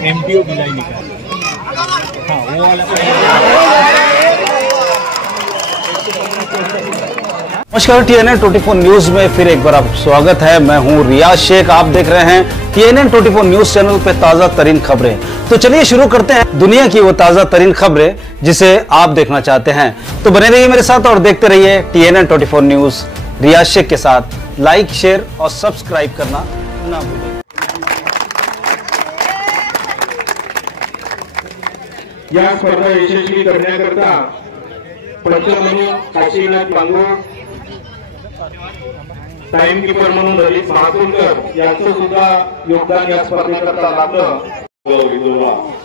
MTO Bhilai निकाल। हाँ वो वाला। नमस्कार, TNN 24 न्यूज में फिर एक बार आपका स्वागत है। मैं हूं रियाज शेख, आप देख रहे हैं TNN 24 न्यूज चैनल पे ताजा तरीन खबरें। तो चलिए शुरू करते हैं दुनिया की वो ताजा तरीन खबरें जिसे आप देखना चाहते हैं। तो बने रहिए मेरे साथ और देखते रहिए TNN 24 न्यूज रियाज शेख के साथ। लाइक, शेयर और सब्सक्राइब करना ना भूलें। या स्पर्धा यशस्वी करण्याकरता पंच म्हणून काशीनाथ पांगू, टाइम कीपर म्हणून ललित महाकुलकर यांचं सुद्धा योगदान या स्पर्धेकरता लाभलं।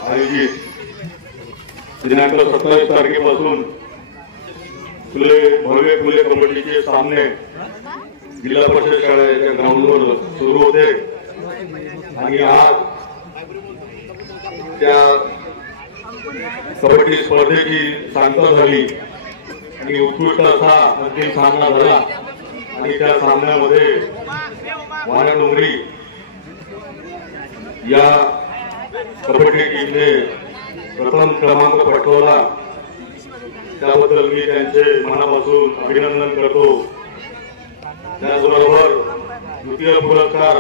आयोजित दिनांक 27 तारखेपासून भव्य फुले कबड्डीचे सामने जिल्हा परिषद शाळेच्या ग्राउंडवर सुरू होते आणि आज त्या कबड्डी स्पर्धेची सांगता झाली आणि उत्कृष्ट असा अंतिम सामना झाला आणि त्या सामन्यामध्ये वानाडोंगरी या कबड्डी टीमने प्रथम क्रमांक पटकावला। त्याबद्दल मी त्यांचे मनापासून अभिनंदन करतो। त्याचबरोबर द्वितीय पुरस्कार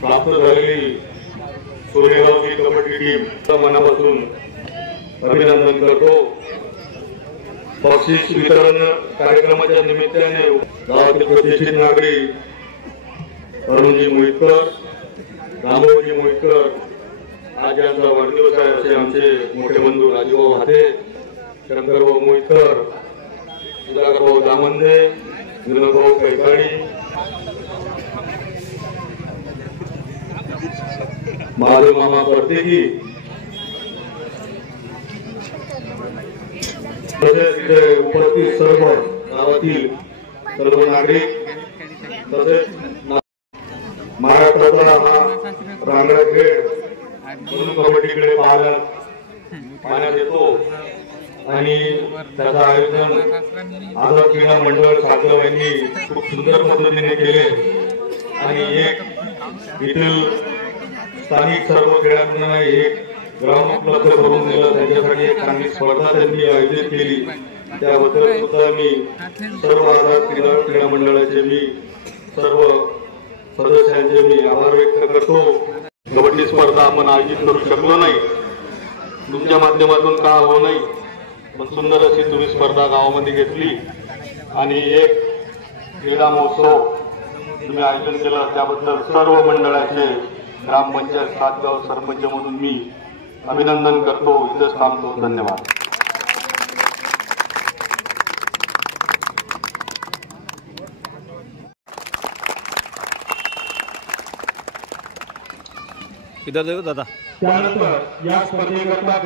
प्राप्त झालेली सोनेगावची कबड्डी टीम मनापासून अभिनंदन करतो। बक्षीस वितरण कार्यक्रमाच्या निमित्ताने गावातील प्रतिष्ठित नागरिक अरुणजी मोहितकर, रामभाऊजी मोहितकर आज यांचा वाढदिवस आहे असे आमचे मोठे बंधू राजूभाऊ हाते, शंकरभाऊ मोहितकर, सुधाकरभाऊ दामंदे, विनोदभाऊ कैकाणी, महादेव मामा परतेगी, तसेच उपस्थित सर्व गावातील सर्व नागरिक तसेच महाराष्ट्राचा हा रांगडा खेळ म्हणून कबड्डीकडे पाहण्यात येतो आणि त्याचं आयोजन आझाद क्रीडा मंडळ सागर यांनी खूप सुंदर पद्धतीने केले आणि एक येथील स्थानिक सर्व खेळाडूंना एक ग्राउंड उपलब्ध करून दिलं। त्यांच्यासाठी एक चांगली स्पर्धा त्यांनी आयोजित केली, त्याबद्दल सुद्धा मी सर्व आझाद क्रीडा मंडळाचे मी सर्व सदस्यांचे मी आभार व्यक्त करतो। कबड्डी स्पर्धा आपण आयोजित करू शकलो नाही, तुमच्या माध्यमातून का हो नाही, पण सुंदर अशी तुम्ही स्पर्धा गावामध्ये घेतली आणि एक क्रीडा महोत्सव तुम्ही आयोजन केलं, त्याबद्दल सर्व मंडळाचे ग्रामपंचायत सातगाव सरपंच म्हणून मी अभिनंदन करतो। इथेच थांबतो, धन्यवाद। इधर देखो दादा। त्यानंतर या स्पर्धेकरता